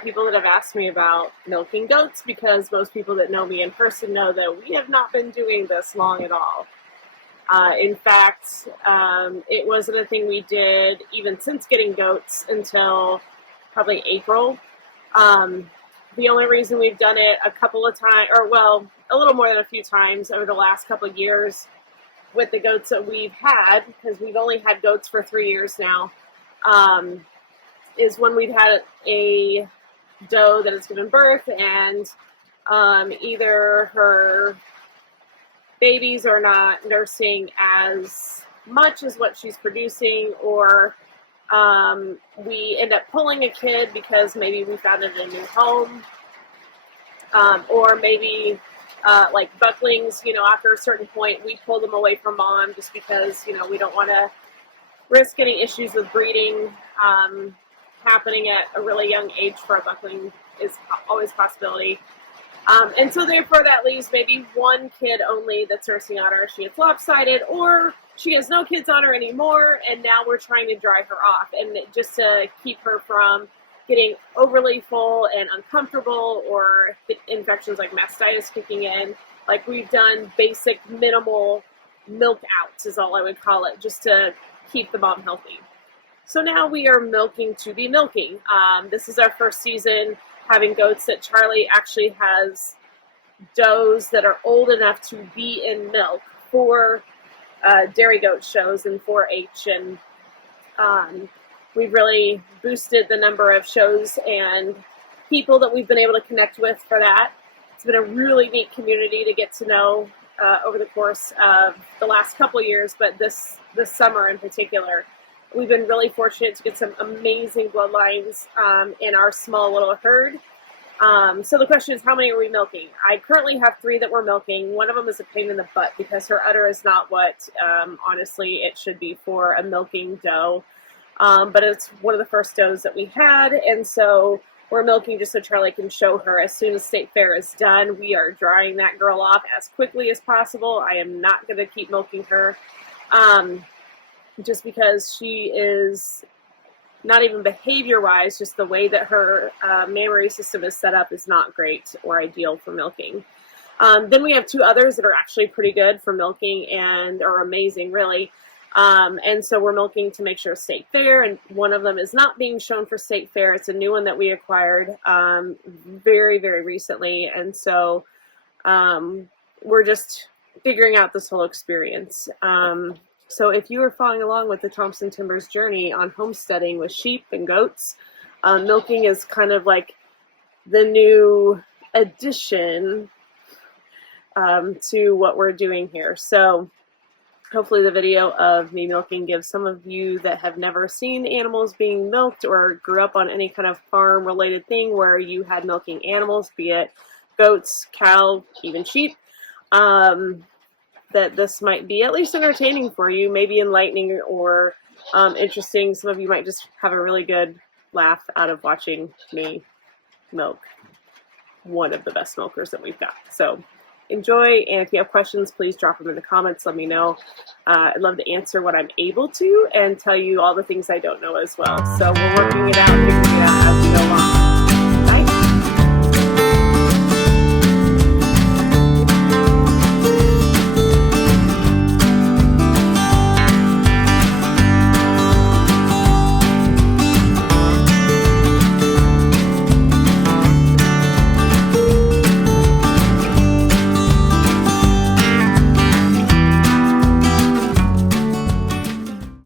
of people that have asked me about milking goats, because most people that know me in person know that we have not been doing this long at all. In fact, it wasn't a thing we did even since getting goats until probably April. The only reason we've done it a couple of times, or well, a little more than a few times over the last couple of years with the goats that we've had, because we've only had goats for 3 years now, is when we've had a doe that has given birth and either her babies are not nursing as much as what she's producing, or we end up pulling a kid because maybe we found it in a new home, or maybe like bucklings, after a certain point we pull them away from mom just because, we don't want to risk any issues with breeding happening at a really young age for a buckling is always a possibility. And so therefore that leaves maybe one kid only that's nursing on her. She gets lopsided, or she has no kids on her anymore, and now we're trying to dry her off. And just to keep her from getting overly full and uncomfortable, or infections like mastitis kicking in, like we've done basic minimal milk outs is all I would call it, just to keep the mom healthy. So now we are milking to be milking. This is our first season having goats that Charlie actually has does that are old enough to be in milk for dairy goat shows and 4-H, and we've really boosted the number of shows and people that we've been able to connect with for that. It's been a really neat community to get to know over the course of the last couple years, but this summer in particular. We've been really fortunate to get some amazing bloodlines in our small little herd. So the question is, how many are we milking? I currently have 3 that we're milking. One of them is a pain in the butt because her udder is not what, honestly, it should be for a milking doe. But it's one of the first does that we had, and so we're milking just so Charlie can show her. As soon as State Fair is done, we are drying that girl off as quickly as possible. I am not going to keep milking her. Just because she is not even behavior-wise, just the way that her mammary system is set up is not great or ideal for milking. Then we have 2 others that are actually pretty good for milking and are amazing, really. And so we're milking to make sure State Fair, and one of them is not being shown for State Fair. It's a new one that we acquired very, very recently, and so we're just figuring out this whole experience. So if you are following along with the Thompson Timbers journey on homesteading with sheep and goats, milking is kind of like the new addition to what we're doing here. So hopefully the video of me milking gives some of you that have never seen animals being milked or grew up on any kind of farm related thing where you had milking animals, be it goats, cow, even sheep, that this might be at least entertaining for you, maybe enlightening or interesting. Some of you might just have a really good laugh out of watching me milk one of the best milkers that we've got. So enjoy, and if you have questions, please drop them in the comments. Let me know. I'd love to answer what I'm able to and tell you all the things I don't know as well. So we're working it out, figuring it out as